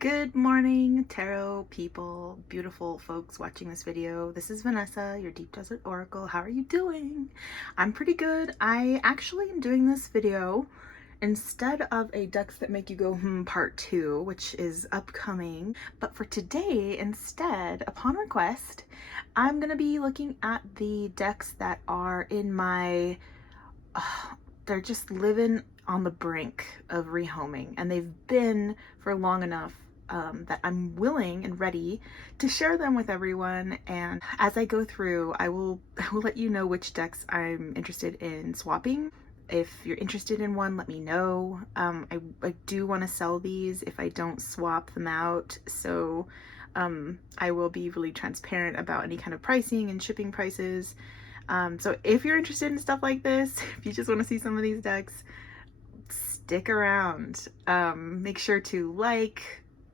Good morning, tarot people, beautiful folks watching this video. This is Vanessa, your Deep Desert Oracle. How are you doing? I'm pretty good. I actually am doing this video instead of a Decks That Make You Go part 2, which is upcoming. But for today, instead, upon request, I'm going to be looking at the decks that are in my they're just living on the brink of rehoming, and they've been for long enough that I'm willing and ready to share them with everyone. And as I go through, I will let you know which decks I'm interested in swapping. If you're interested in one, let me know. I do want to sell these if I don't swap them out, so I will be really transparent about any kind of pricing and shipping prices. So if you're interested in stuff like this, if you just want to see some of these decks, stick around. Make sure to like,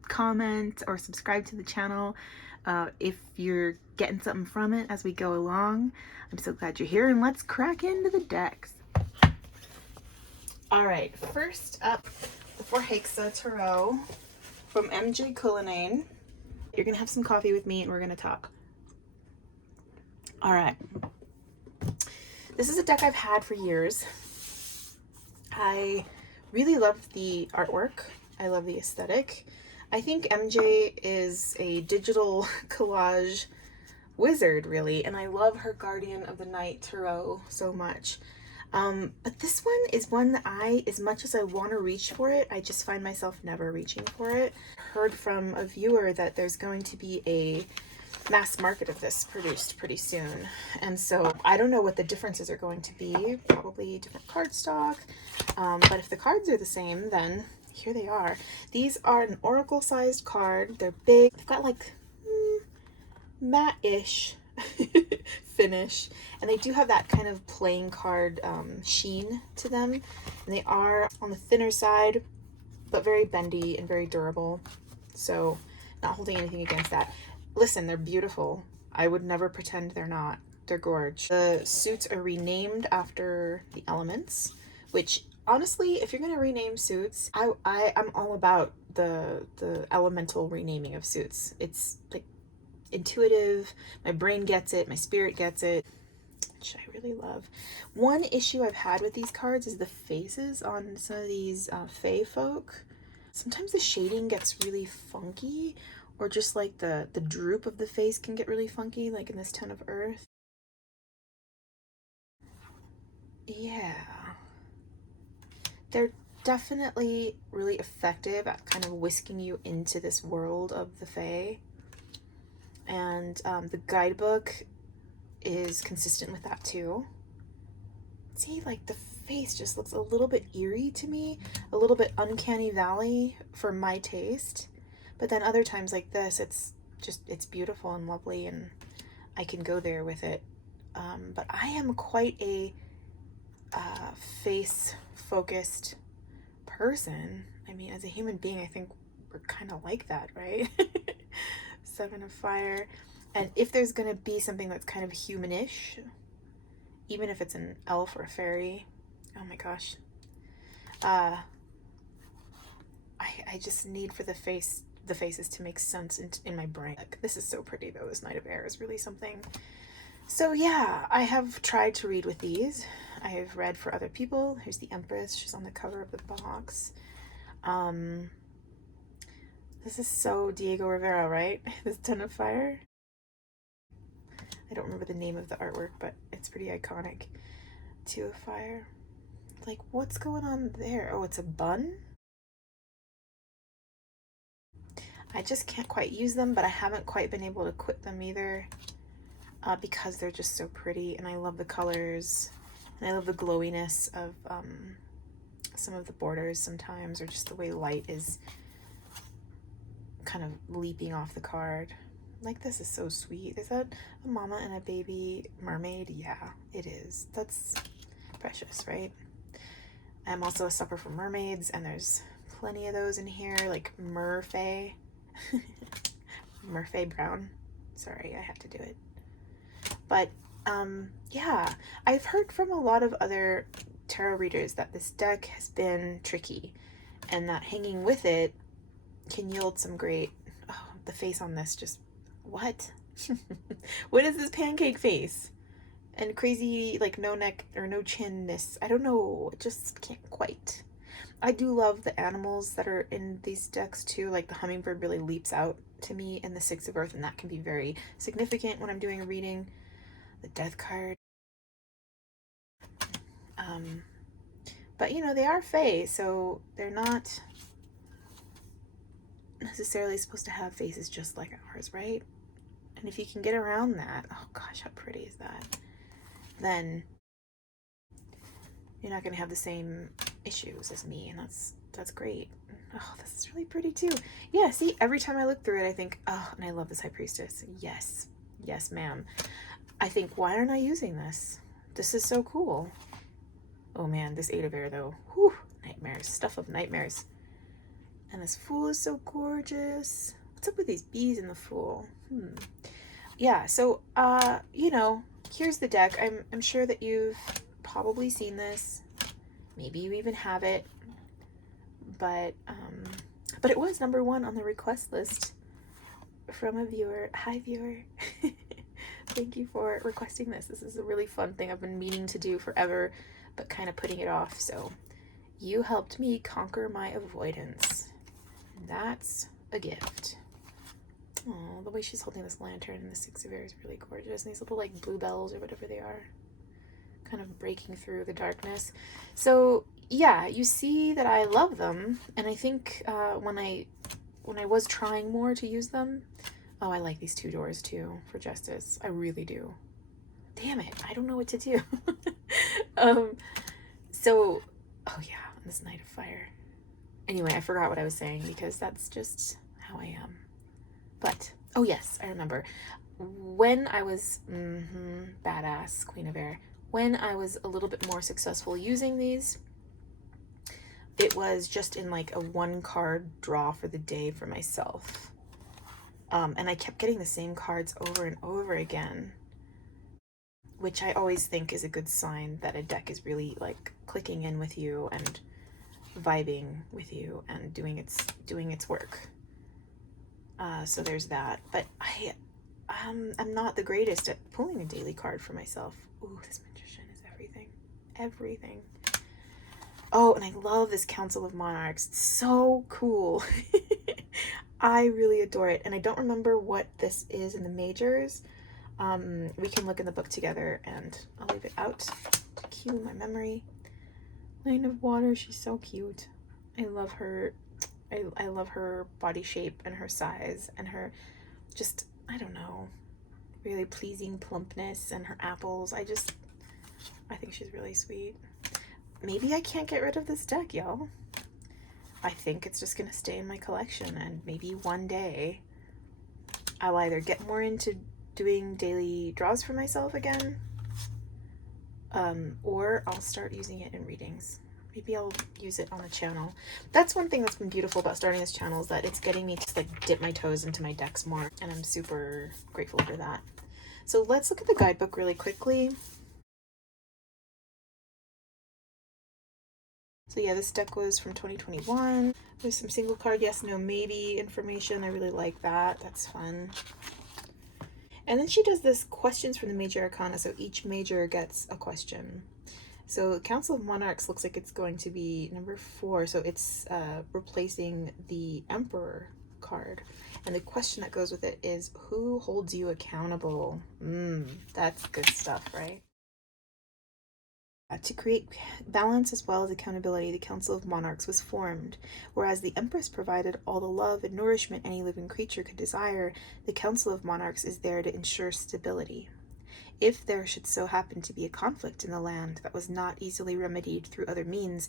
comment, or subscribe to the channel if you're getting something from it as we go along. I'm so glad you're here, and let's crack into the decks. All right, first up, the Förhäxa Tarot from MJ Culling. You're gonna have some coffee with me and we're gonna talk. All right. This is a deck I've had for years. I really love the artwork. I love the aesthetic. I think MJ is a digital collage wizard, really, and I love her Guardian of the Night Tarot so much. But this one is one that as much as I want to reach for it, I just find myself never reaching for it. I heard from a viewer that there's going to be a mass market of this produced pretty soon, and so I don't know what the differences are going to be. Probably different cardstock, but if the cards are the same, then here they are. These are an oracle sized card. They're big. They've got like matte-ish finish, and they do have that kind of playing card sheen to them, and they are on the thinner side but very bendy and very durable, so not holding anything against that. Listen, they're beautiful. I would never pretend they're not. They're gorge. The suits are renamed after the elements, which honestly, if you're gonna rename suits, I'm all about the elemental renaming of suits. It's like intuitive. My brain gets it. My spirit gets it, which I really love. One issue I've had with these cards is the faces on some of these fae folk. Sometimes the shading gets really funky, or just like the droop of the face can get really funky, like in this Ten of Earth. Yeah. They're definitely really effective at kind of whisking you into this world of the fae. And the guidebook is consistent with that too. See, like the face just looks a little bit eerie to me, a little bit uncanny valley for my taste. But then other times like this, it's beautiful and lovely, and I can go there with it. But I am quite a face-focused person. I mean, as a human being, I think we're kind of like that, right? Seven of Fire. And if there's going to be something that's kind of humanish, even if it's an elf or a fairy, oh my gosh. I just need for the faces to make sense in my brain. Like, this is so pretty though. This Knight of Air is really something. So yeah, I have tried to read with these. I have read for other people. Here's the Empress. She's on the cover of the box. This is so Diego Rivera, right? This Ten of Fire. I don't remember the name of the artwork, but it's pretty iconic. Two of Fire. Like, what's going on there? Oh, it's a bun? I just can't quite use them, but I haven't quite been able to quit them either because they're just so pretty, and I love the colors, and I love the glowiness of some of the borders sometimes, or just the way light is kind of leaping off the card. Like, this is so sweet. Is that a mama and a baby mermaid? Yeah, it is. That's precious, right? I'm also a sucker for mermaids, and there's plenty of those in here, like merfae. Merfae Brown. Sorry, I had to do it. But yeah, I've heard from a lot of other tarot readers that this deck has been tricky, and that hanging with it can yield some great, oh, the face on this just, what? What is this pancake face? And crazy, like, no neck or no chinness. I don't know, it just can't quite. I do love the animals that are in these decks too. Like the hummingbird really leaps out to me in the Six of Earth, and that can be very significant when I'm doing a reading. The Death card. But you know, they are fae, so they're not necessarily supposed to have faces just like ours, right? And if you can get around that, oh gosh, how pretty is that? Then you're not going to have the same issues as me, and that's great. Oh, this is really pretty too. Yeah, see, every time I look through it, I think, oh, and I love this High Priestess. Yes, yes, ma'am. I think, why aren't I using this? This is so cool. Oh man, this Eight of Air though. Whew, nightmares, stuff of nightmares. And this Fool is so gorgeous. What's up with these bees in the Fool? Yeah, so, you know, here's the deck. I'm sure that you've probably seen this. Maybe you even have it. But it was #1 on the request list from a viewer. Hi, viewer. Thank you for requesting this. This is a really fun thing I've been meaning to do forever, but kind of putting it off. So you helped me conquer my avoidance. That's a gift. Oh, the way she's holding this lantern in the Six of Air is really gorgeous. And these little like bluebells or whatever they are, kind of breaking through the darkness. So yeah, you see that I love them. And I think when I was trying more to use them, oh, I like these 2 doors too for justice. I really do. Damn it, I don't know what to do. So, oh yeah, this Knight of Fire. Anyway, I forgot what I was saying because that's just how I am. But, oh yes, I remember. When I was, badass, Queen of Air, when I was a little bit more successful using these, it was just in like a 1-card draw for the day for myself. And I kept getting the same cards over and over again, which I always think is a good sign that a deck is really like clicking in with you and vibing with you and doing its work. So there's that. But I'm not the greatest at pulling a daily card for myself. Ooh, this Magician is everything. Everything. Oh, and I love this Council of Monarchs. It's so cool. I really adore it. And I don't remember what this is in the majors. We can look in the book together, and I'll leave it out to cue my memory. Lane of Water, she's so cute. I love her. I love her body shape and her size and her just, I don't know, really pleasing plumpness and her apples. I think she's really sweet. Maybe I can't get rid of this deck, y'all. I think it's just gonna stay in my collection, and maybe one day I'll either get more into doing daily draws for myself again, or I'll start using it in readings. Maybe I'll use it on the channel. That's one thing that's been beautiful about starting this channel, is that it's getting me to like dip my toes into my decks more, and I'm super grateful for that. So let's look at the guidebook really quickly. So yeah, this deck was from 2021. There's some single card yes, no, maybe information. I really like that. That's fun. And then she does this questions from the major arcana, so each major gets a question. So Council of Monarchs looks like it's going to be #4, so it's replacing the Emperor card. And the question that goes with it is, who holds you accountable? That's good stuff, right? To create balance as well as accountability, the Council of Monarchs was formed. Whereas the Empress provided all the love and nourishment any living creature could desire, the Council of Monarchs is there to ensure stability. If there should so happen to be a conflict in the land that was not easily remedied through other means,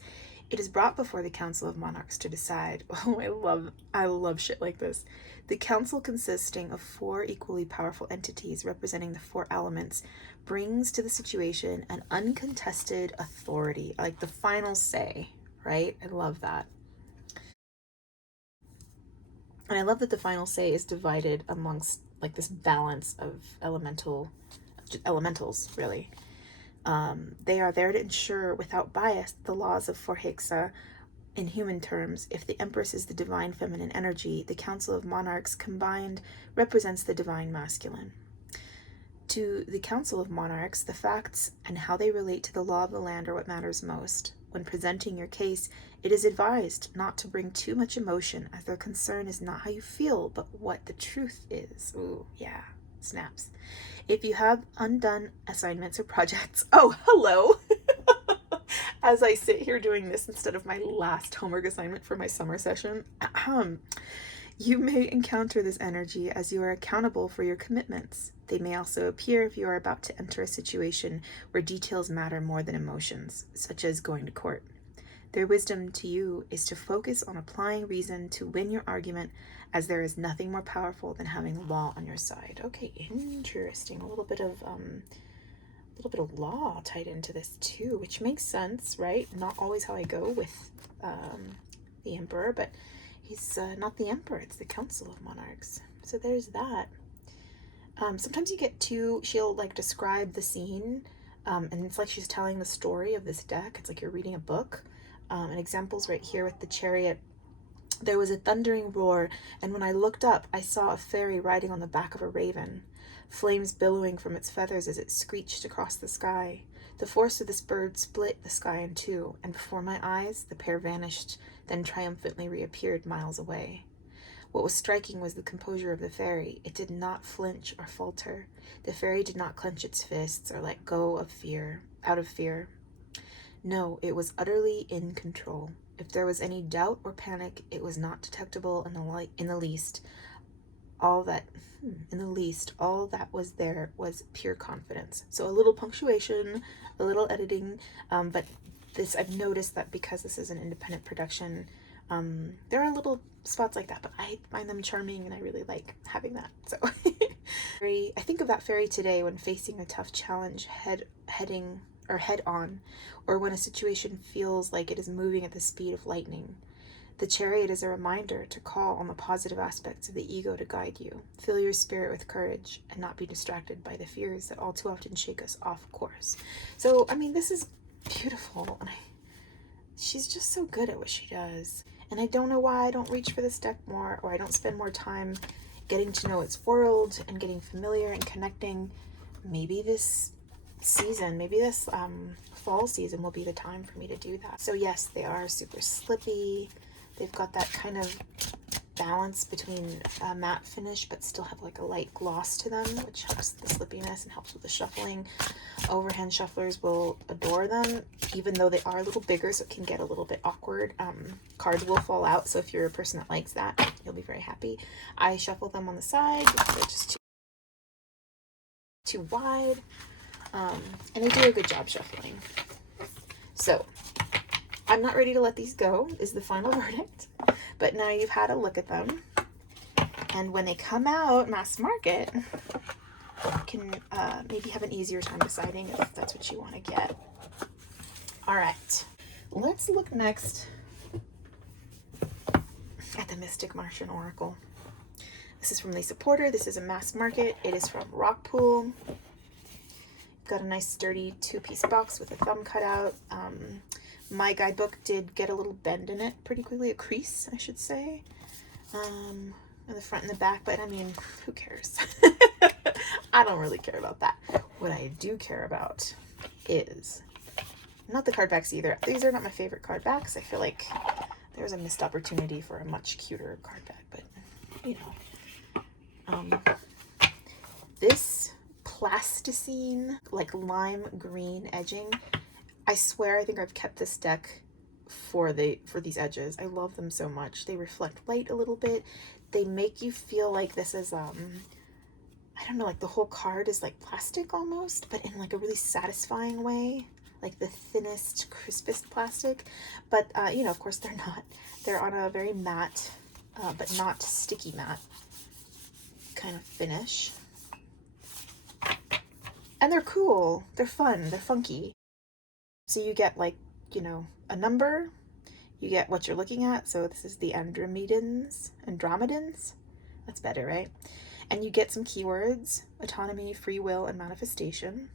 it is brought before the Council of Monarchs to decide. Oh, I love shit like this. The council, consisting of 4 equally powerful entities representing the 4 elements, brings to the situation an uncontested authority, like the final say, right? I love that. And I love that the final say is divided amongst like this balance of elementals, really. They are there to ensure without bias the laws of Förhäxa In human terms, if the Empress is the divine feminine energy, the Council of Monarchs combined represents the divine masculine. To the Council of Monarchs, the facts and how they relate to the law of the land are what matters most. When presenting your case, it is advised not to bring too much emotion, as their concern is not how you feel, but what the truth is. Ooh, yeah, snaps. If you have undone assignments or projects, oh, hello! As I sit here doing this instead of my last homework assignment for my summer session, you may encounter this energy as you are accountable for your commitments. They may also appear if you are about to enter a situation where details matter more than emotions, such as going to court. Their wisdom to you is to focus on applying reason to win your argument, as there is nothing more powerful than having the law on your side. Okay, interesting. A little bit of law tied into this too, which makes sense, right? Not always how I go with the Emperor, but he's not the Emperor, it's the Council of Monarchs. So there's that. Sometimes you get she'll like describe the scene, and it's like she's telling the story of this deck. It's like you're reading a book. And examples right here with the Chariot. There was a thundering roar, and when I looked up, I saw a fairy riding on the back of a raven, flames billowing from its feathers as it screeched across the sky. The force of this bird split the sky in two, and before my eyes, the pair vanished, then triumphantly reappeared miles away. What was striking was the composure of the fairy. It did not flinch or falter. The fairy did not clench its fists or let go of out of fear. No, it was utterly in control. If there was any doubt or panic, it was not detectable in the least. All that was there was pure confidence. So a little punctuation, a little editing, but I've noticed that because this is an independent production, there are little spots like that, but I find them charming and I really like having that. So I think of that fairy today when facing a tough challenge head on, or when a situation feels like it is moving at the speed of lightning. The Chariot is a reminder to call on the positive aspects of the ego to guide you. Fill your spirit with courage and not be distracted by the fears that all too often shake us off course. So, I mean, this is beautiful, and she's just so good at what she does. And I don't know why I don't reach for this deck more, or I don't spend more time getting to know its world and getting familiar and connecting. Maybe this season, maybe this fall season will be the time for me to do that. So yes, they are super slippy. They've got that kind of balance between a matte finish but still have like a light gloss to them, which helps the slippiness and helps with the shuffling. Overhand shufflers will adore them, even though they are a little bigger, so it can get a little bit awkward. Cards will fall out, so if you're a person that likes that, you'll be very happy. I shuffle them on the side because they're just too wide, and they do a good job shuffling. So I'm not ready to let these go is the final verdict, but now you've had a look at them, and when they come out mass market, you can maybe have an easier time deciding if that's what you want to get. All right, let's look next at the Mystic Martian Oracle. This is from the Supporter. This is a mass market. It is from Rockpool. Got a nice sturdy 2-piece box with a thumb cut out. My guidebook did get a little bend in it pretty quickly, a crease, I should say, in the front and the back, but I mean, who cares? I don't really care about that. What I do care about is not the card backs either. These are not my favorite card backs. I feel like there's a missed opportunity for a much cuter card back, but you know. This plasticine, like lime green edging, I swear I think I've kept this deck for these edges. I love them so much. They reflect light a little bit. They make you feel like this is I don't know, like the whole card is like plastic almost, but in like a really satisfying way, like the thinnest, crispest plastic. But you know, of course they're not. They're on a very matte, but not sticky matte kind of finish. And they're cool, they're fun, they're funky. So you get like, you know, a number, you get what you're looking at. So this is the Andromedans, that's better, right? And you get some keywords: autonomy, free will, and manifestation.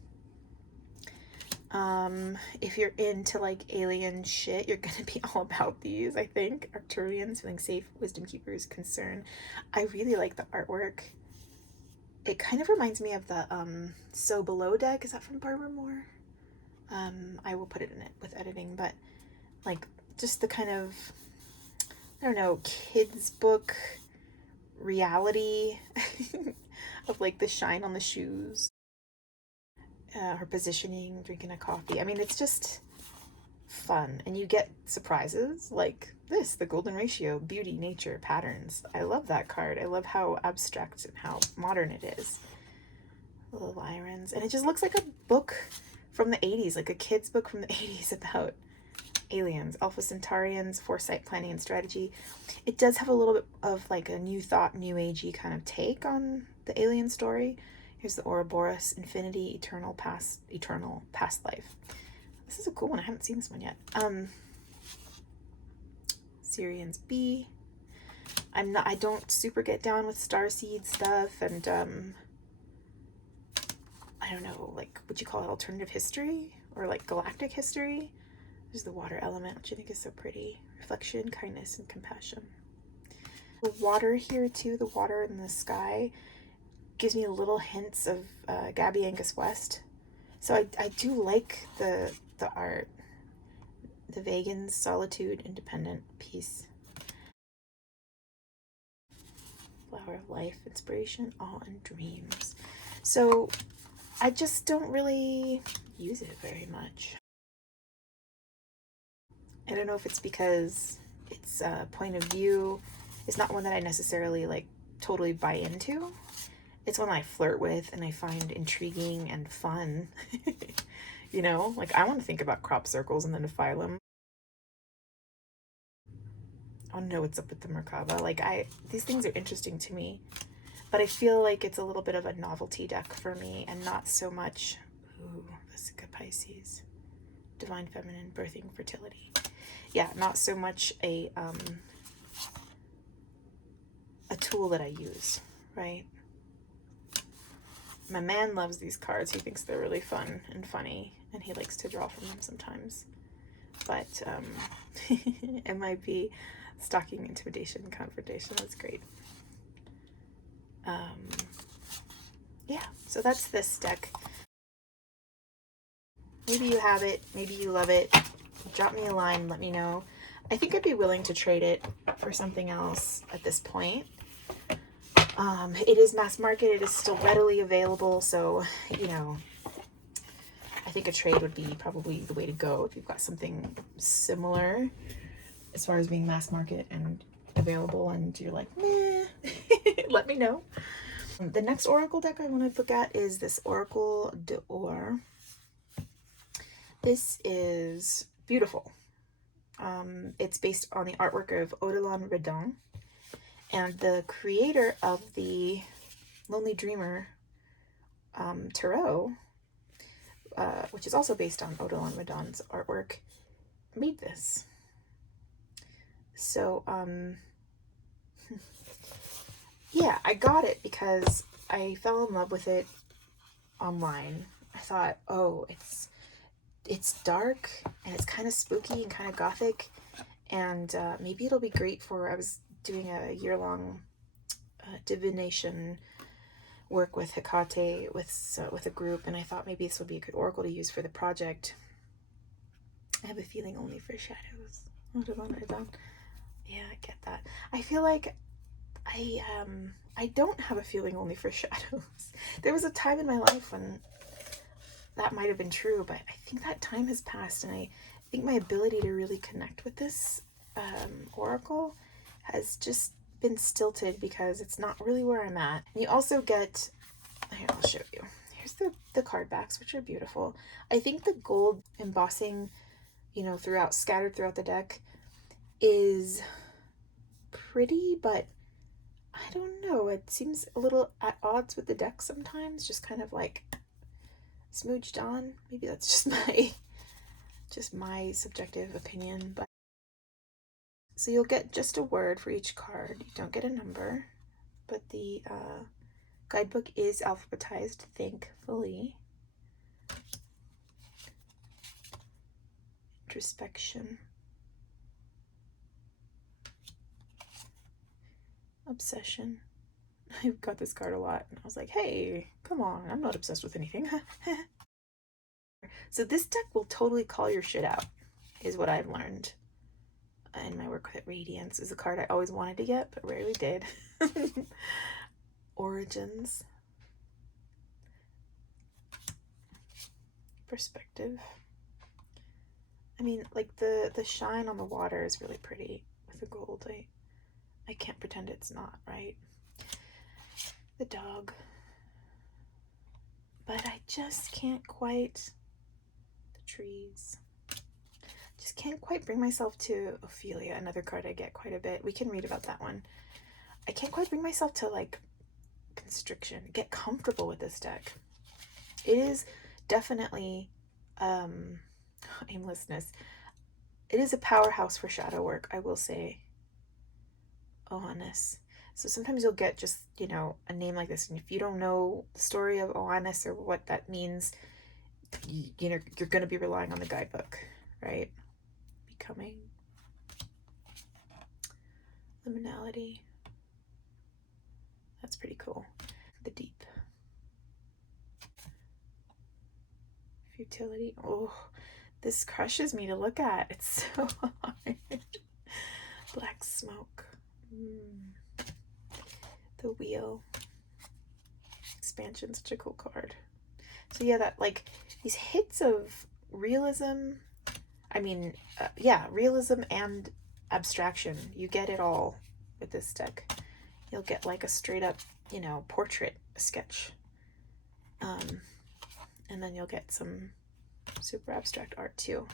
If you're into like alien shit, you're gonna be all about these, I think. Arcturians, feeling safe, wisdom keepers, concern. I really like the artwork. It kind of reminds me of the So Below deck. Is that from Barbara Moore? I will put it in it with editing, but like just the kind of, I don't know, kids book reality of like the shine on the shoes, her positioning, drinking a coffee. I mean, it's just fun, and you get surprises like this, the golden ratio, beauty, nature, patterns. I love that card. I love how abstract and how modern it is. Little Lyrans, and it just looks like a book from the 80s, like a kid's book from the 80s about aliens, Alpha Centaurians, foresight, planning, and strategy. It does have a little bit of like a new thought, new agey kind of take on the alien story. Here's the Ouroboros, infinity, eternal past life. This is a cool one. I haven't seen this one yet. Syrian's B. I don't super get down with starseed stuff, and I don't know, like, would you call it alternative history or like galactic history? There's the water element, which I think is so pretty. Reflection, kindness, and compassion. The water here too, the water in the sky, gives me little hints of Gabby Angus West. So I do like the art. The Vegans, solitude, independent, peace. Flower of life, inspiration, awe, and dreams. So I just don't really use it very much. I don't know if it's because its point of view is not one that I necessarily like totally buy into. It's one I flirt with and I find intriguing and fun. You know, like I want to think about crop circles and then phylum. I want to know what's up with the Merkaba. Like these things are interesting to me, but I feel like it's a little bit of a novelty deck for me and not so much, ooh, Vesica Pisces, divine feminine, birthing, fertility. Yeah, not so much a tool that I use, right? My man loves these cards. He thinks they're really fun and funny, and he likes to draw from them sometimes. But it might be stalking, intimidation, confrontation. That's great. Yeah, so that's this deck. Maybe you have it, maybe you love it. Drop me a line, let me know. I think I'd be willing to trade it for something else at this point. It is mass market, it is still readily available, so, you know, I think a trade would be probably the way to go if you've got something similar as far as being mass market and available and you're like, meh, let me know. The next oracle deck I want to look at is this Oracle d'Or. This is beautiful. It's based on the artwork of Odilon Redon, and the creator of the Lonely Dreamer Tarot, which is also based on Odilon Redon's artwork, made this. So, yeah, I got it because I fell in love with it online. I thought, oh, it's dark and it's kind of spooky and kind of gothic, and maybe it'll be great for, I was doing a year-long divination work with Hecate with a group, and I thought maybe this would be a good oracle to use for the project. I have a feeling only for shadows. Yeah, I get that. I feel like I don't have a feeling only for shadows. There was a time in my life when that might have been true, but I think that time has passed, and I think my ability to really connect with this oracle has just been stilted because it's not really where I'm at. And you also get, here, I'll show you. Here's the card backs, which are beautiful. I think the gold embossing, you know, scattered throughout the deck is pretty, but I don't know, it seems a little at odds with the deck sometimes, just kind of like smooched on. Maybe that's just my subjective opinion. But so you'll get just a word for each card. You don't get a number, but the guidebook is alphabetized, thankfully. introspection, obsession. I got this card a lot, and I was like, hey, come on, I'm not obsessed with anything. So this deck will totally call your shit out, is what I've learned in my work with Radiance. Is a card I always wanted to get, but rarely did. Origins. Perspective. I mean, like the shine on the water is really pretty with the gold. I can't pretend it's not, right? The dog. But I just can't quite, the trees. Just can't quite bring myself to Ophelia, another card I get quite a bit. We can read about that one. I can't quite bring myself to like constriction, get comfortable with this deck. It is definitely aimlessness. It is a powerhouse for shadow work, I will say. Oannes. So sometimes you'll get just, you know, a name like this, and if you don't know the story of Oannes or what that means, you know, you're going to be relying on the guidebook, right? Becoming. Liminality. That's pretty cool. The deep. Futility. Oh, this crushes me to look at. It's so hard. Black smoke. The wheel. Expansion, such a cool card. So yeah, that like these hits of realism. I mean, yeah, realism and abstraction. You get it all with this deck. You'll get like a straight up, you know, portrait sketch. And then you'll get some super abstract art too.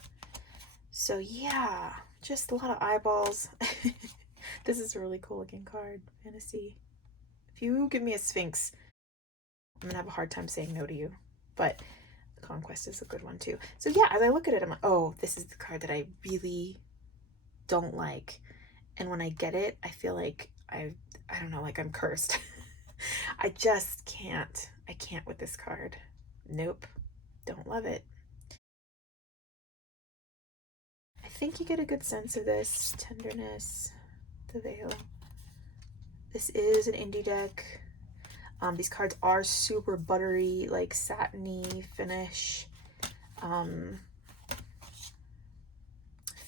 So yeah, just a lot of eyeballs. This is a really cool looking card. Fantasy. If you give me a Sphinx, I'm gonna have a hard time saying no to you. But Conquest is a good one too. So yeah, as I look at it, I'm like, oh, this is the card that I really don't like. And when I get it, I feel like I don't know, like I'm cursed. I just can't. I can't with this card. Nope. Don't love it. I think you get a good sense of this. Tenderness. The Veil. This is an indie deck. These cards are super buttery, like satiny finish.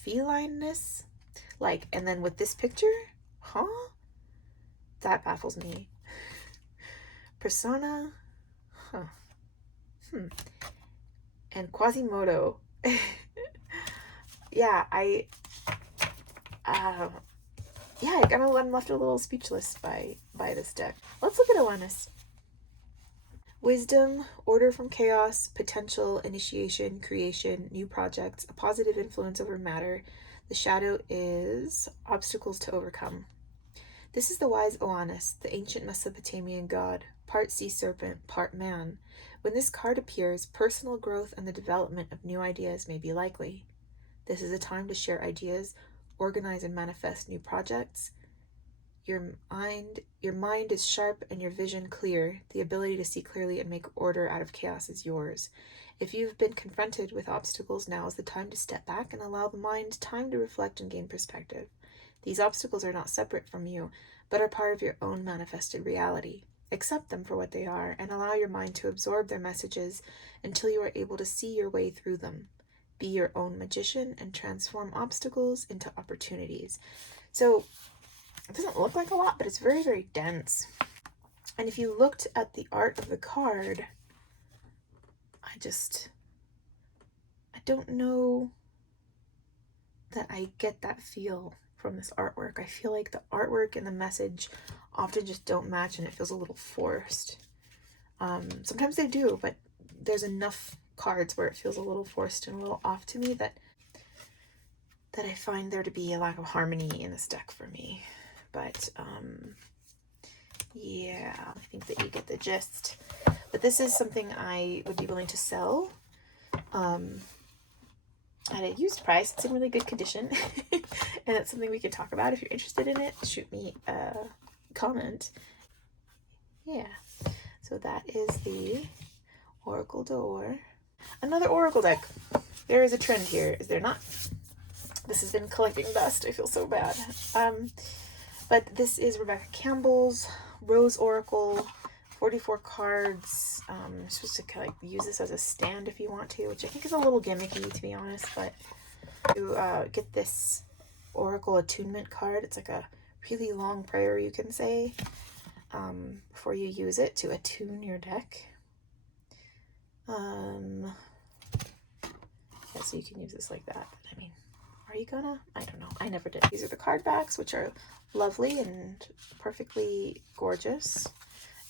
Felineness. Like, and then with this picture, huh? That baffles me. Persona. Huh. And Quasimodo. Yeah, yeah, I'm left a little speechless by this deck. Let's look at Oannes. Wisdom, order from chaos, potential, initiation, creation, new projects, a positive influence over matter. The shadow is obstacles to overcome. This is the wise Oannes, the ancient Mesopotamian god, part sea serpent, part man. When this card appears, personal growth and the development of new ideas may be likely. This is a time to share ideas, organize and manifest new projects. Your mind is sharp and your vision clear. The ability to see clearly and make order out of chaos is yours. If you've been confronted with obstacles, now is the time to step back and allow the mind time to reflect and gain perspective. These obstacles are not separate from you, but are part of your own manifested reality. Accept them for what they are and allow your mind to absorb their messages until you are able to see your way through them. Be your own magician and transform obstacles into opportunities. So it doesn't look like a lot, but it's very, very dense. And if you looked at the art of the card, I don't know that I get that feel from this artwork. I feel like the artwork and the message often just don't match and it feels a little forced. Sometimes they do, but there's enough cards where it feels a little forced and a little off to me that I find there to be a lack of harmony in this deck for me. But yeah, I think that you get the gist. But this is something I would be willing to sell at a used price. It's in really good condition. And it's something we could talk about. If you're interested in it, shoot me a comment. Yeah. So that is the Oracle d'Or. Another Oracle deck. There is a trend here, is there not? This has been collecting dust. I feel so bad. But this is Rebecca Campbell's Rose Oracle, 44 cards. You're supposed to kind of like use this as a stand if you want to, which I think is a little gimmicky, to be honest. But you get this Oracle Attunement card. It's like a really long prayer, you can say, before you use it to attune your deck. Yeah, so you can use this like that. I mean, are you gonna? I don't know. I never did. These are the card backs, which are lovely and perfectly gorgeous.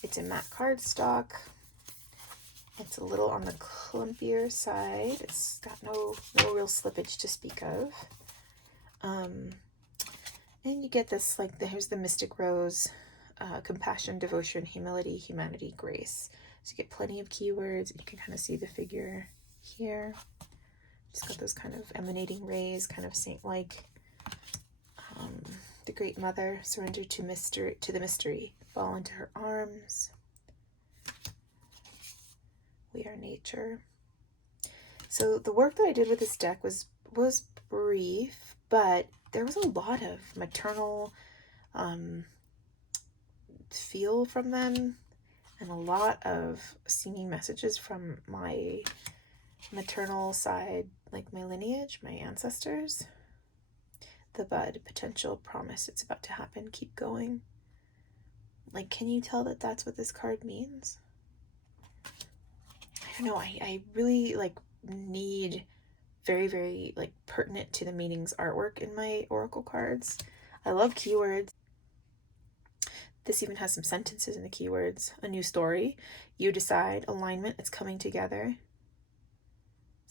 It's a matte cardstock. It's a little on the clumpier side. It's got no real slippage to speak of. And you get this, like, here's the Mystic Rose, compassion, devotion, humility, humanity, grace. So you get plenty of keywords. You can kind of see the figure here. It's got those kind of emanating rays, kind of saint-like. The Great Mother, surrender to the mystery, fall into her arms. We are nature. So the work that I did with this deck was brief, but there was a lot of maternal feel from them, and a lot of singing messages from my maternal side, like my lineage, my ancestors. The bud, potential, promise, it's about to happen, keep going. Like, can you tell that that's what this card means? I don't know. I really like need very, very like pertinent to the meanings artwork in my oracle cards. I love keywords. This even has some sentences in the keywords. A new story, you decide, alignment, it's coming together.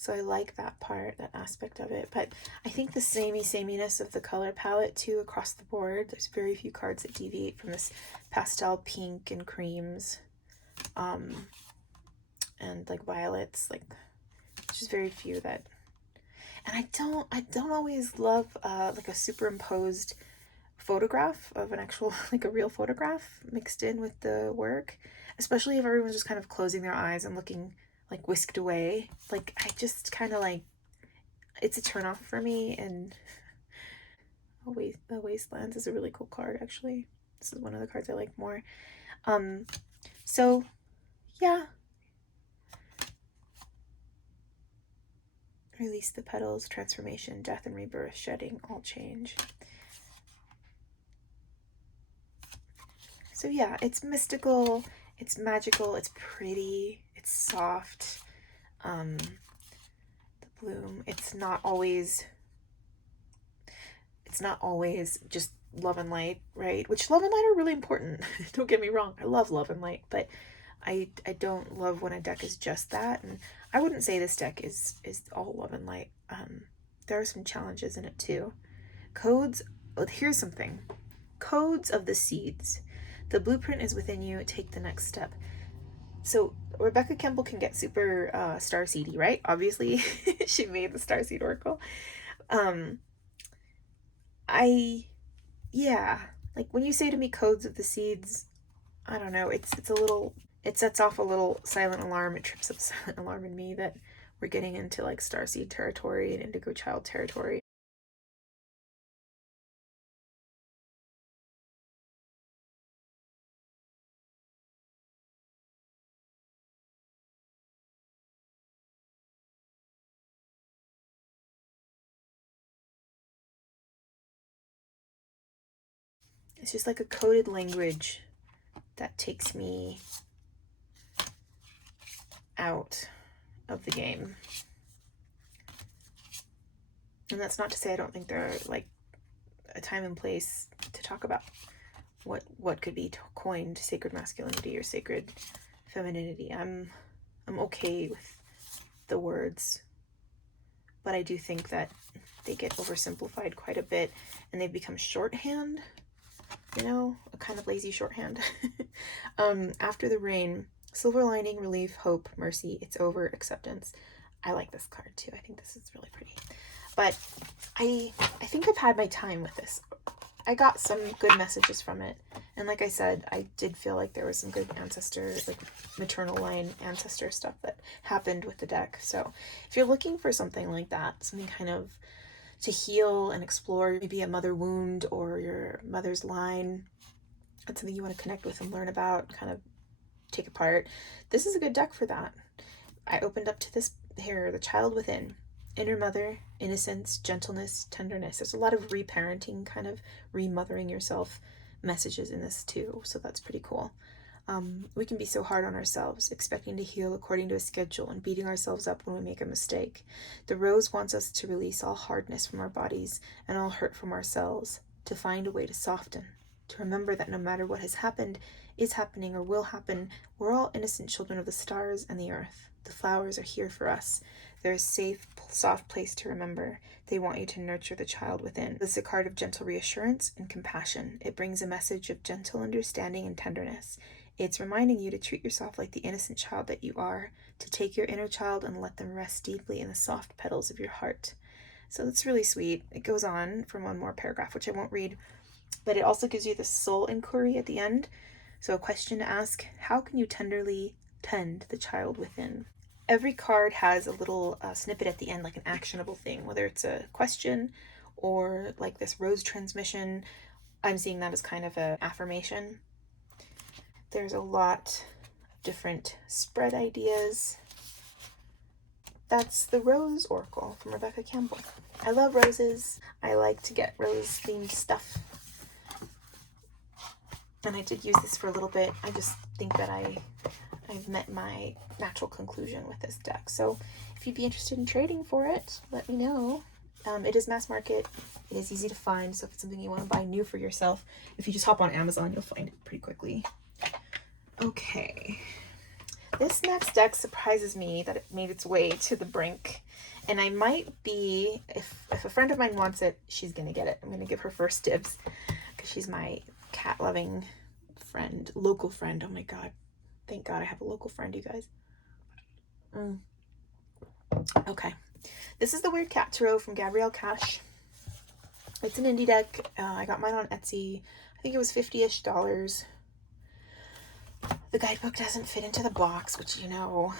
So I like that part, that aspect of it. But I think the sameness of the color palette too across the board. There's very few cards that deviate from this pastel pink and creams, and like violets. Like, just very few that. And I don't always love like a superimposed photograph of an actual, like a real photograph mixed in with the work, especially if everyone's just kind of closing their eyes and looking like whisked away. Like, I just kind of like, it's a turn off for me. And the Wastelands is a really cool card, actually. This is one of the cards I like more. So yeah, release the petals, transformation, death and rebirth, shedding, all change. So yeah, it's mystical, it's magical, it's pretty, it's soft. The bloom, it's not always just love and light, right? Which love and light are really important. Don't get me wrong, I love love and light, but I don't love when a deck is just that. And I wouldn't say this deck is all love and light. There are some challenges in it too. Codes, here's something. Codes of the seeds. The blueprint is within you. Take the next step. So Rebecca Campbell can get super starseedy, right? Obviously, she made the Starseed Oracle. Yeah, like when you say to me codes of the seeds, I don't know, it's a little, it sets off a little silent alarm. It trips up a silent alarm in me that we're getting into like Starseed territory and Indigo Child territory. It's just like a coded language that takes me out of the game. And that's not to say I don't think there are like a time and place to talk about what could be coined sacred masculinity or sacred femininity. I'm okay with the words, but I do think that they get oversimplified quite a bit and they become shorthand, you know, a kind of lazy shorthand. After the rain, silver lining, relief, hope, mercy, it's over, acceptance. I like this card too. I think this is really pretty. But I think I've had my time with this. I got some good messages from it. And like I said, I did feel like there was some good ancestor, like maternal line ancestor stuff that happened with the deck. So if you're looking for something like that, something kind of to heal and explore, maybe a mother wound or your mother's line, that's something you want to connect with and learn about, kind of take apart, this is a good deck for that. I opened up to this here, the child within, inner mother, innocence, gentleness, tenderness. There's a lot of reparenting, kind of remothering yourself messages in this too, so that's pretty cool. We can be so hard on ourselves, expecting to heal according to a schedule and beating ourselves up when we make a mistake. The rose wants us to release all hardness from our bodies and all hurt from ourselves, to find a way to soften, to remember that no matter what has happened, is happening, or will happen, we're all innocent children of the stars and the earth. The flowers are here for us. They're a safe, soft place to remember. They want you to nurture the child within. This is a card of gentle reassurance and compassion. It brings a message of gentle understanding and tenderness. It's reminding you to treat yourself like the innocent child that you are, to take your inner child and let them rest deeply in the soft petals of your heart. So that's really sweet. It goes on for one more paragraph, which I won't read, but it also gives you the soul inquiry at the end. So a question to ask: how can you tenderly tend the child within? Every card has a little snippet at the end, like an actionable thing, whether it's a question or like this rose transmission. I'm seeing that as kind of an affirmation. There's a lot of different spread ideas. That's the Rose Oracle from Rebecca Campbell. I love roses. I like to get rose-themed stuff. And I did use this for a little bit. I just think that I've met my natural conclusion with this deck. So if you'd be interested in trading for it, let me know. It is mass market. It is easy to find. So if it's something you want to buy new for yourself, if you just hop on Amazon, you'll find it pretty quickly. Okay. This next deck surprises me that it made its way to the brink. And I might be, if a friend of mine wants it, she's going to get it. I'm going to give her first dibs because she's my cat-loving friend, local friend. Oh my God. Thank God I have a local friend, you guys. Okay. This is the Weird Cat Tarot from Gabrielle Cash. It's an indie deck. I got mine on Etsy. I think it was $50-ish. The guidebook doesn't fit into the box, which, you know,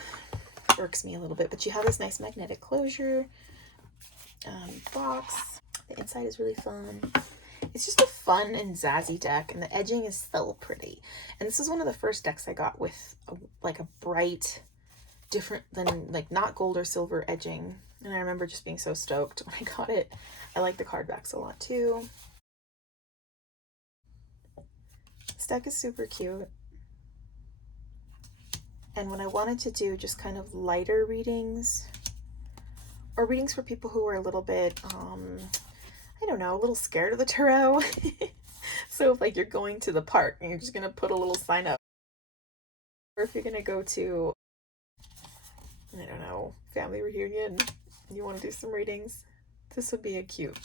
irks me a little bit. But you have this nice magnetic closure box. The inside is really fun. It's just a fun and zazzy deck, and the edging is so pretty. And this is one of the first decks I got with like a bright, different than like not gold or silver edging. And I remember just being so stoked when I got it. I like the card backs a lot too. This deck is super cute. And when I wanted to do just kind of lighter readings, or readings for people who are a little bit, I don't know, a little scared of the tarot. So if like you're going to the park and you're just going to put a little sign up, or if you're going to go to, I don't know, family reunion, you want to do some readings, this would be a cute,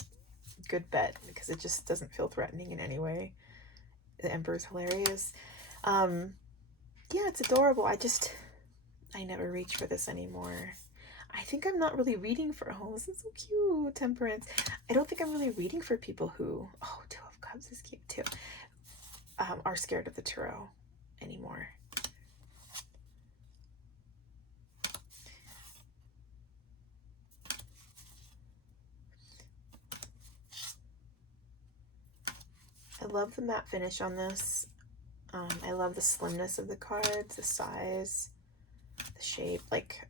good bet, because it just doesn't feel threatening in any way. The Emperor's hilarious. Yeah, it's adorable. I never reach for this anymore. I think I'm not really reading for, oh, this is so cute, Temperance. I don't think I'm really reading for people who, oh, Two of Cups is cute too, are scared of the tarot anymore. I love the matte finish on this. I love the slimness of the cards, the size, the shape. Like,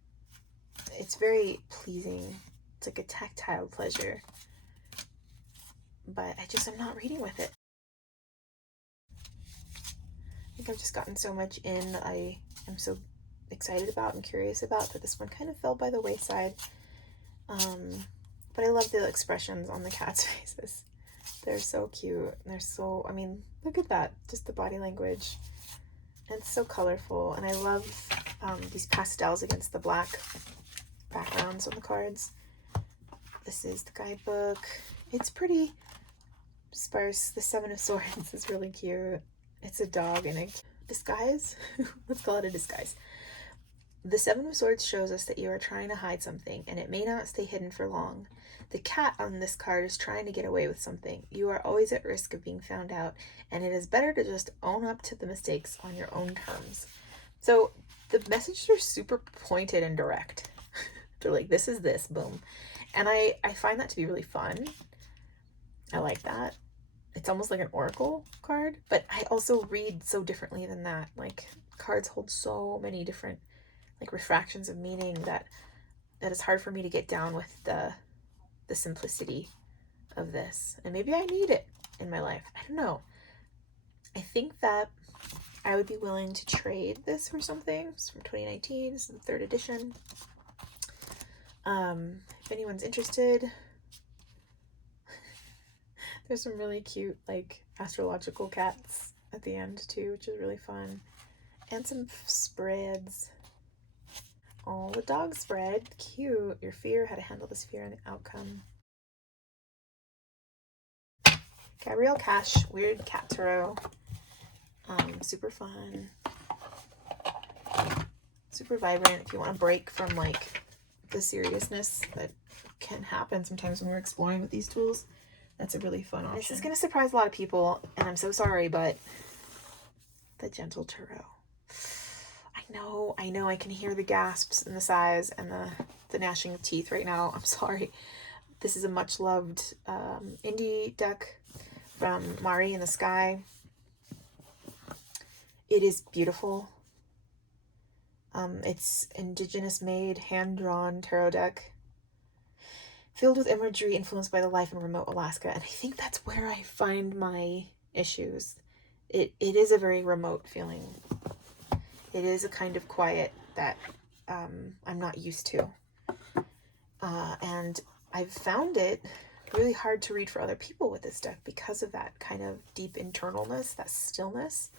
it's very pleasing. It's like a tactile pleasure. But I'm not reading with it. I think I've just gotten so much in that I am so excited about and curious about that this one kind of fell by the wayside. But I love the expressions on the cats' faces. They're so cute. They're so, I mean, look at that. Just the body language. And it's so colorful. And I love these pastels against the black backgrounds on the cards. This is the guidebook. It's pretty sparse. The Seven of Swords is really cute. It's a dog in a disguise. Let's call it a disguise. The Seven of Swords shows us that you are trying to hide something, and it may not stay hidden for long. The cat on this card is trying to get away with something. You are always at risk of being found out, and it is better to just own up to the mistakes on your own terms. So the messages are super pointed and direct. They're like, this is this, boom. And I find that to be really fun. I like that. It's almost like an oracle card, but I also read so differently than that. Like, cards hold so many different like refractions of meaning that it's hard for me to get down with the simplicity of this. And maybe I need it in my life. I don't know. I think that I would be willing to trade this for something. It's from 2019. This is the 3rd edition. If anyone's interested, there's some really cute like astrological cats at the end too, which is really fun. And some spreads. Oh, the dog spread. Cute. Your fear, how to handle this fear and the outcome. Gabrielle Cash, Weird Cat Tarot. Super fun. Super vibrant if you want to break from like the seriousness that can happen sometimes when we're exploring with these tools. That's a really fun option. This is going to surprise a lot of people, and I'm so sorry, but the Gentle Tarot. I know, I can hear the gasps and the sighs and the gnashing of teeth right now. I'm sorry. This is a much loved indie deck from Mari in the Sky. It is beautiful. It's indigenous made, hand-drawn tarot deck filled with imagery influenced by the life in remote Alaska. And I think that's where I find my issues. It is a very remote feeling. It is a kind of quiet that I'm not used to. And I've found it really hard to read for other people with this deck because of that kind of deep internalness, that stillness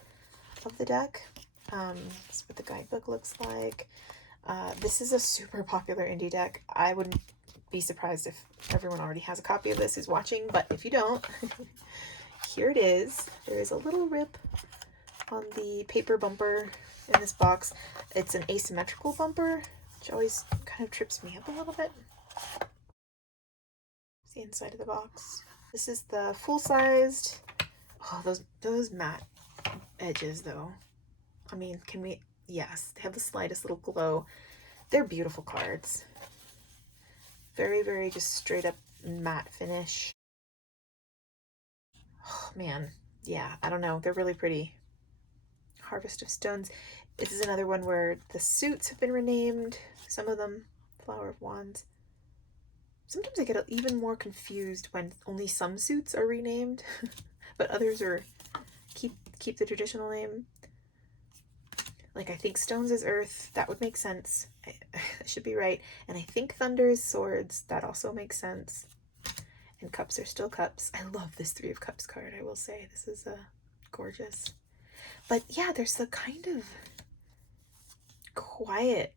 of the deck. That's what the guidebook looks like. This is a super popular indie deck. I wouldn't be surprised if everyone already has a copy of this who's watching, but if you don't, here it is. There is a little rip on the paper bumper in this box. It's an asymmetrical bumper, which always kind of trips me up a little bit. It's the inside of the box. This is the full-sized. Oh, those matte edges though. I mean, can we? Yes, they have the slightest little glow. They're beautiful cards. Very, very just straight up matte finish. Oh man, yeah, I don't know. They're really pretty. Harvest of Stones. This is another one where the suits have been renamed. Some of them, Flower of Wands. Sometimes I get even more confused when only some suits are renamed, but others are keep the traditional name. Like, I think Stones is Earth. That would make sense. I should be right. And I think Thunder is Swords. That also makes sense. And Cups are still Cups. I love this 3 of Cups card, I will say. This is gorgeous. But yeah, there's the kind of quiet,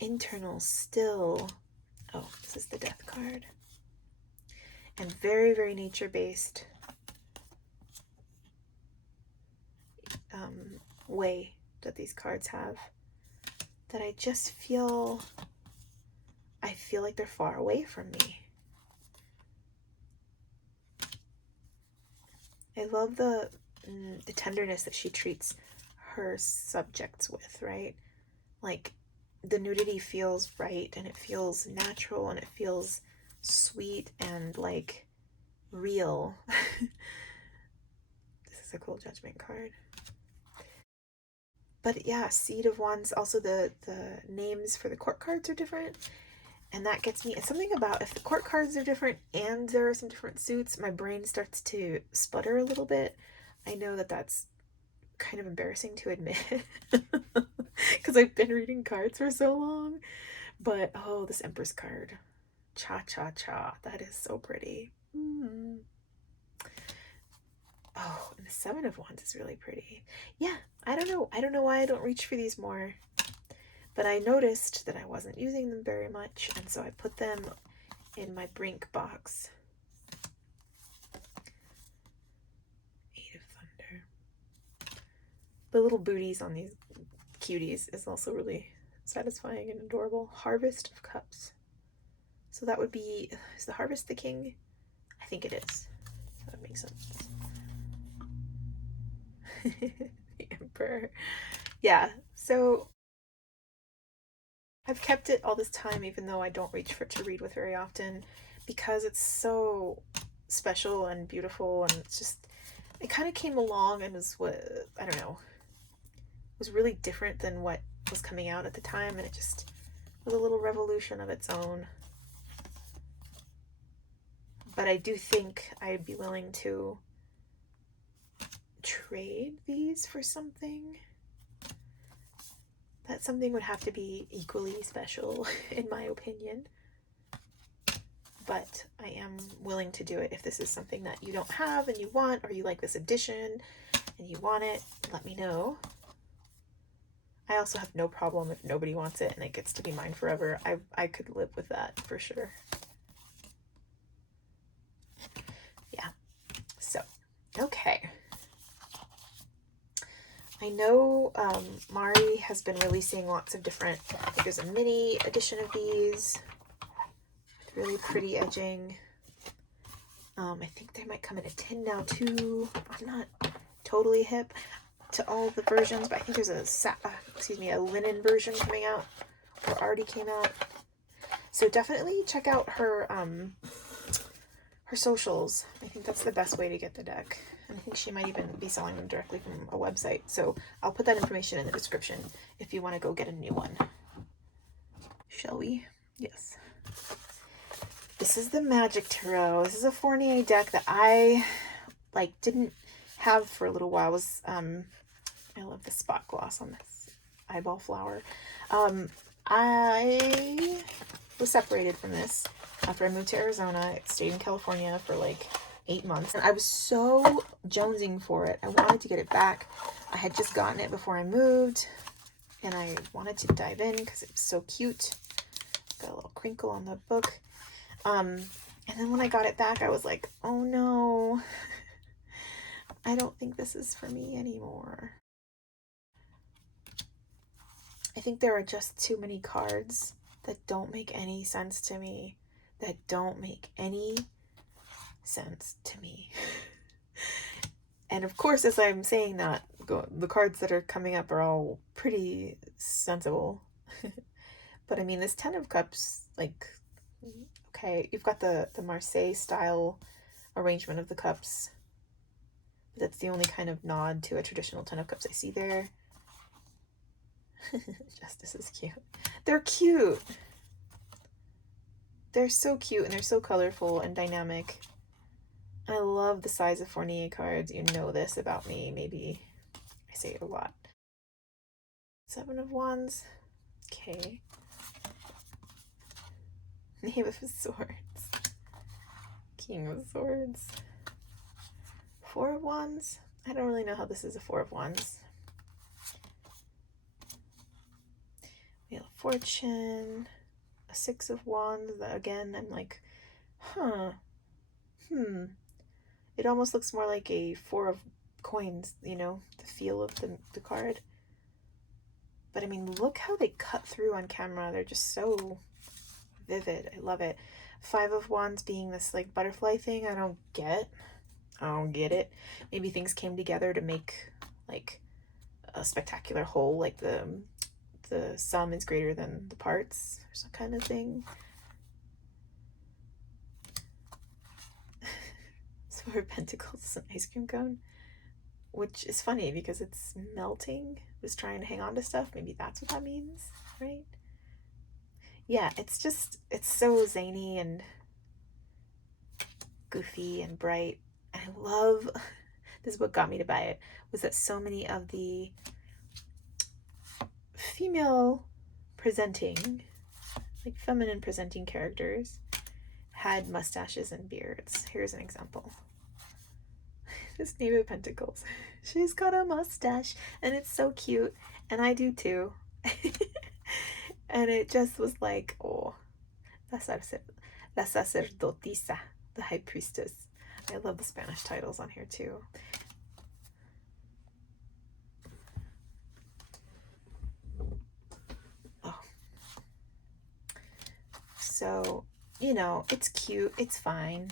internal, still. Oh, this is the Death card. And very, very nature-based way that these cards have, that I just feel, I feel like they're far away from me. I love the tenderness that she treats her subjects with, right? Like, the nudity feels right, and it feels natural, and it feels sweet and like real. This is a cool Judgment card. But yeah, Seed of Wands, also the names for the court cards are different. And that gets me, it's something about if the court cards are different and there are some different suits, my brain starts to sputter a little bit. I know that that's kind of embarrassing to admit because I've been reading cards for so long. But oh, this Empress card. Cha cha cha. That is so pretty. Oh, and the 7 of Wands is really pretty. Yeah, I don't know. I don't know why I don't reach for these more. But I noticed that I wasn't using them very much, and so I put them in my brink box. 8 of Thunder. The little booties on these cuties is also really satisfying and adorable. Harvest of Cups. So that would be, is the Harvest the king? I think it is. That makes sense. The Emperor. Yeah, so I've kept it all this time, even though I don't reach for it to read with very often, because it's so special and beautiful, and it's just, it kind of came along and was what, I don't know, was really different than what was coming out at the time, and it just was a little revolution of its own. But I do think I'd be willing to trade these for something. That something would have to be equally special, in my opinion. But I am willing to do it. If this is something that you don't have and you want, or you like this edition and you want it, let me know. I also have no problem if nobody wants it and it gets to be mine forever. I could live with that for sure. Yeah. So, okay. I know Mari has been releasing lots of different, I think there's a mini edition of these with really pretty edging. I think they might come in a tin now too. I'm not totally hip to all the versions, but I think there's a linen version coming out, or already came out. So definitely check out her her socials. I think that's the best way to get the deck. And I think she might even be selling them directly from a website. So I'll put that information in the description if you want to go get a new one. Shall we? Yes. This is the Magic Tarot. This is a Fournier deck that I didn't have for a little while. I love the spot gloss on this eyeball flower. I was separated from this after I moved to Arizona. I stayed in California for like 8 months, and I was so jonesing for it. I wanted to get it back. I had just gotten it before I moved, and I wanted to dive in because it was so cute. Got a little crinkle on the book. And then when I got it back, I was like, oh no, I don't think this is for me anymore. I think there are just too many cards that don't make any sense to me. And of course, as I'm saying that, the cards that are coming up are all pretty sensible. But I mean, this Ten of Cups, like, okay, you've got the Marseille style arrangement of the cups. That's the only kind of nod to a traditional Ten of Cups I see there. Justice is cute. They're cute. They're so cute, and they're so colorful and dynamic. I love the size of Fournier cards. You know this about me. Maybe I say it a lot. Seven of Wands. Okay. Knave of Swords. King of Swords. Four of Wands. I don't really know how this is a Four of Wands. Wheel of Fortune. A Six of Wands. Again, I'm like, it almost looks more like a Four of Coins, you know, the feel of the card. But I mean, look how they cut through on camera. They're just so vivid. I love it. Five of Wands being this like butterfly thing. I don't get it. Maybe things came together to make like a spectacular whole, like the sum is greater than the parts, or some kind of thing. Four of Pentacles is an ice cream cone, which is funny because it's melting. It was trying to hang on to stuff. Maybe that's what that means, right? Yeah, it's so zany and goofy and bright. And I love, this is what got me to buy it, was that so many of the female presenting, like feminine presenting characters had mustaches and beards. Here's an example. This Knave of Pentacles. She's got a mustache and it's so cute, and I do too. And it just was like, oh, la sacerdotisa, the high priestess. I love the Spanish titles on here too. Oh, So, you know, it's cute, it's fine.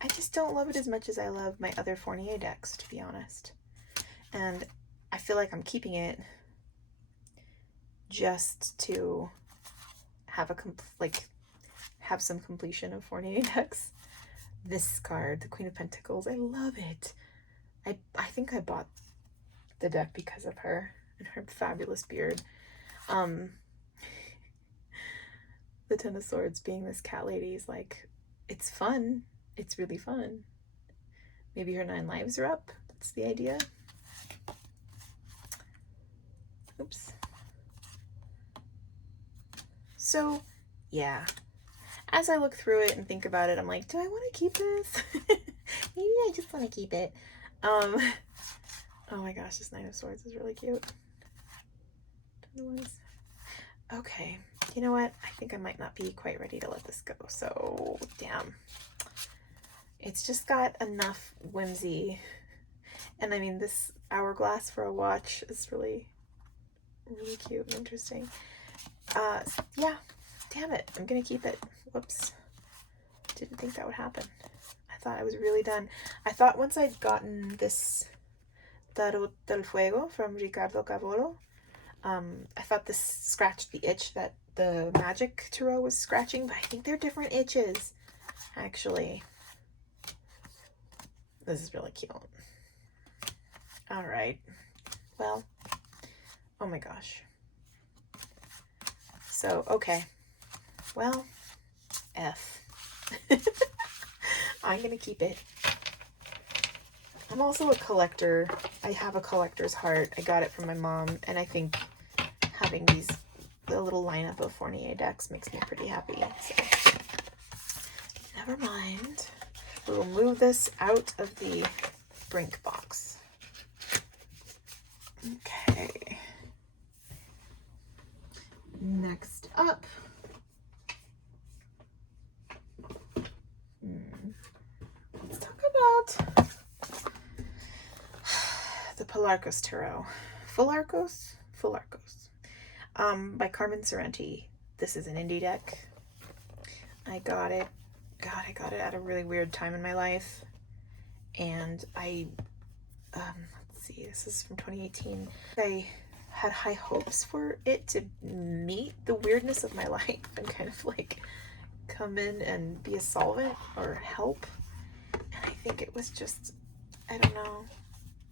I just don't love it as much as I love my other Fournier decks, to be honest. And I feel like I'm keeping it just to have a have some completion of Fournier decks. This card, the Queen of Pentacles, I love it. I think I bought the deck because of her and her fabulous beard. The Ten of Swords being this cat lady is like, it's fun. It's really fun. Maybe her 9 lives are up. That's the idea. Oops. So, yeah. As I look through it and think about it, I'm like, do I want to keep this? Maybe I just want to keep it. Oh my gosh, this 9 of Swords is really cute. Okay, you know what? I think I might not be quite ready to let this go. So, damn. It's just got enough whimsy. And I mean, this hourglass for a watch is really, really cute and interesting. Yeah, damn it. I'm gonna keep it. Whoops. Didn't think that would happen. I thought I was really done. I thought once I'd gotten this Tarot del Fuego from Ricardo Cavolo, I thought this scratched the itch that the Magic Tarot was scratching, but I think they're different itches, actually. This is really cute. All right. Well, oh my gosh. So, okay. Well, F. I'm going to keep it. I'm also a collector. I have a collector's heart. I got it from my mom, and I think having the little lineup of Fournier decks makes me pretty happy. So, never mind. We will move this out of the brink box. Okay. Next up. Let's talk about the Pholarchos Tarot. Pholarchos? By Carmen Sorrenti. This is an indie deck. I got it. God, I got it at a really weird time in my life. And let's see, this is from 2018. I had high hopes for it to meet the weirdness of my life and kind of like come in and be a solvent or help. And I think it was just, I don't know,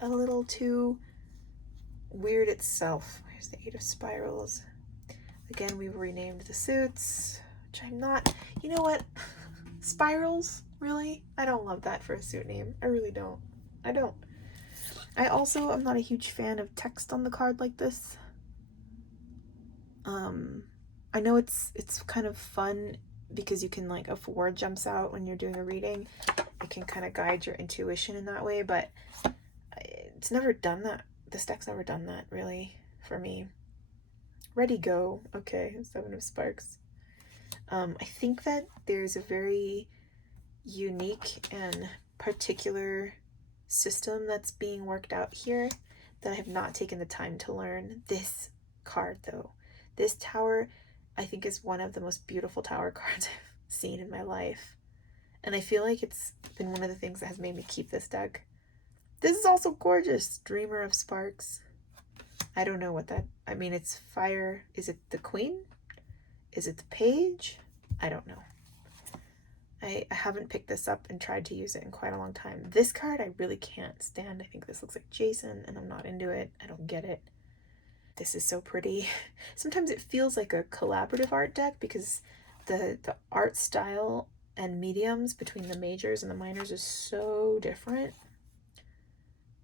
a little too weird itself. Here's the 8 of Spirals. Again, we've renamed the suits, which I'm not, you know what? Spirals? Really? I don't love that for a suit name. I really don't. I don't. I also am not a huge fan of text on the card like this. I know it's kind of fun because you can, like, if a word jumps out when you're doing a reading, it can kind of guide your intuition in that way, but it's never done that. This deck's never done that, really, for me. Ready, go. Okay, 7 of Sparks. I think that there's a very unique and particular system that's being worked out here that I have not taken the time to learn. This card, though, this tower, I think is one of the most beautiful tower cards I've seen in my life. And I feel like it's been one of the things that has made me keep this deck. This is also gorgeous. Dreamer of Sparks. I don't know what that, I mean, it's fire. Is it the queen? Is it the page? I don't know. I haven't picked this up and tried to use it in quite a long time. This card I really can't stand. I think this looks like Jason and I'm not into it. I don't get it. This is so pretty. Sometimes it feels like a collaborative art deck because the art style and mediums between the majors and the minors is so different,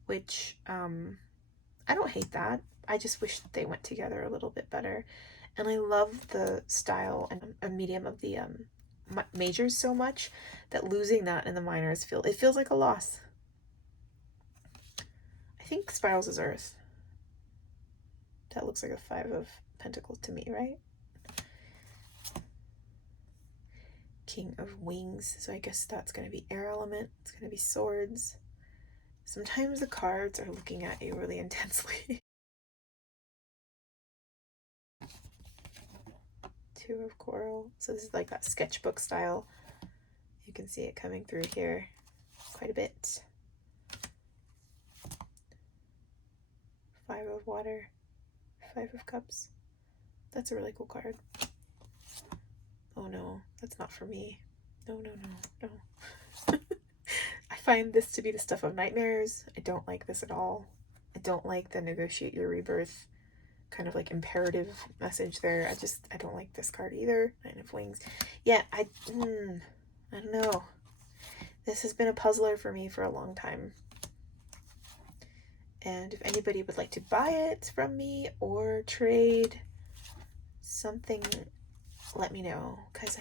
which I don't hate that. I just wish that they went together a little bit better. And I love the style and a medium of the majors so much that losing that in the minors feels like a loss. I think Spirals is Earth. That looks like a 5 of Pentacles to me, right? King of Wings, so I guess that's going to be air element. It's going to be swords. Sometimes the cards are looking at you really intensely. 2 Two of coral. So this is like that sketchbook style. You can see it coming through here quite a bit. Five of water, Five of cups. That's a really cool card. Oh no, that's not for me. No, no, no, no. I find this to be the stuff of nightmares. I don't like this at all. I don't like the negotiate your rebirth kind of like imperative message there. I don't like this card either. Nine of wings. Yeah, I don't know. This has been a puzzler for me for a long time. And if anybody would like to buy it from me or trade something, let me know, because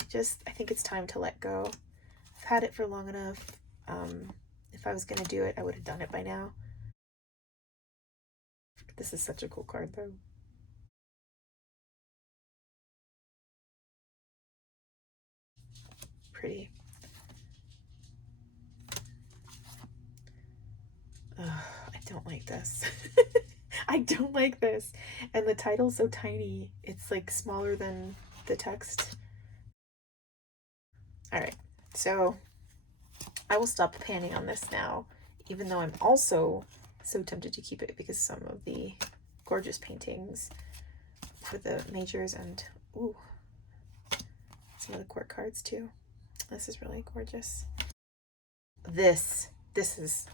I think it's time to let go. I've had it for long enough. If I was going to do it, I would have done it by now. This is such a cool card though. Pretty. Ugh, I don't like this. I don't like this. And the title's so tiny. It's like smaller than the text. Alright, so I will stop panning on this now, even though I'm also so tempted to keep it because some of the gorgeous paintings for the majors and ooh, some of the court cards too. This is really gorgeous. This is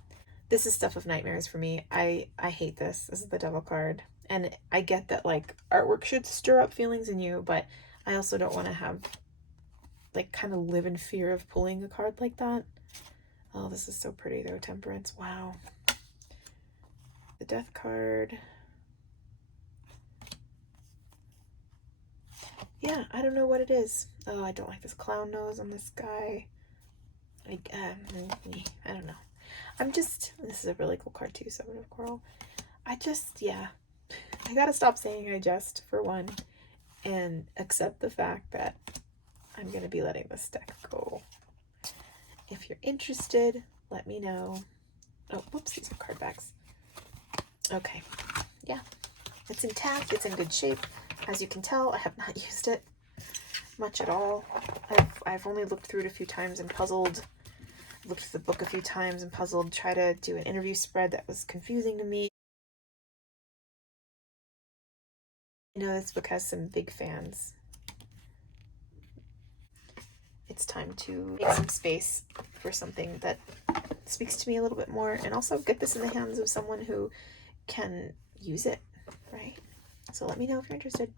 stuff of nightmares for me. I hate this. This is the devil card. And I get that like artwork should stir up feelings in you, but I also don't want to have like kind of live in fear of pulling a card like that. Oh, this is so pretty though. Temperance. Wow. The death card. Yeah, I don't know what it is. Oh, I don't like this clown nose on this guy. I don't know. This is a really cool card too, Seven of Coral. Yeah. I gotta stop saying I just, for one, and accept the fact that I'm gonna be letting this deck go. If you're interested, let me know. Oh, whoops, these are card backs. Okay, yeah. It's intact, it's in good shape. As you can tell, I have not used it much at all. I've only looked through it a few times and puzzled. Looked through the book a few times and puzzled, try to do an interview spread that was confusing to me. I know this book has some big fans. It's time to make some space for something that speaks to me a little bit more and also get this in the hands of someone who can use it, right? So let me know if you're interested.